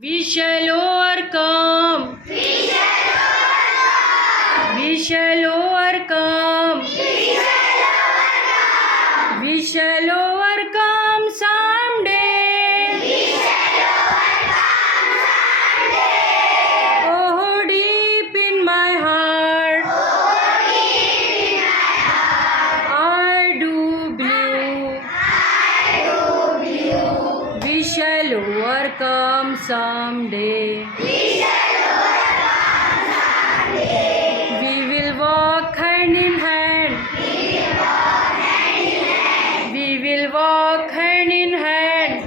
We shall overcome. We shall overcome. We shall overcome someday. Oh, deep in my heart, I do believe we shall overcome someday. We will walk hand in hand. We will walk hand in hand.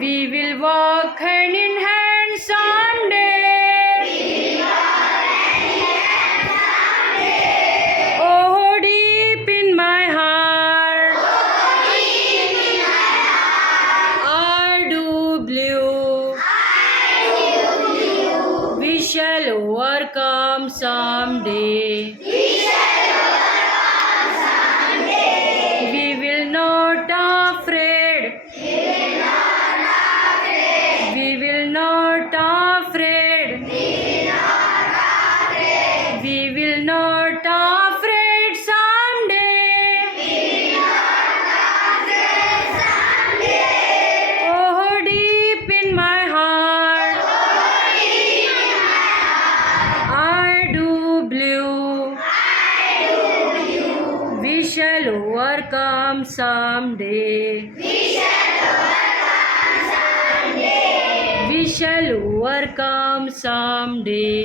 We will walk hand in hand someday. Oh, deep in my heart, I do believe we shall overcome someday. We will not afraid. We will not afraid. We will not afraid someday. Oh, deep in my heart, I do believe we shall overcome someday. We shall overcome someday.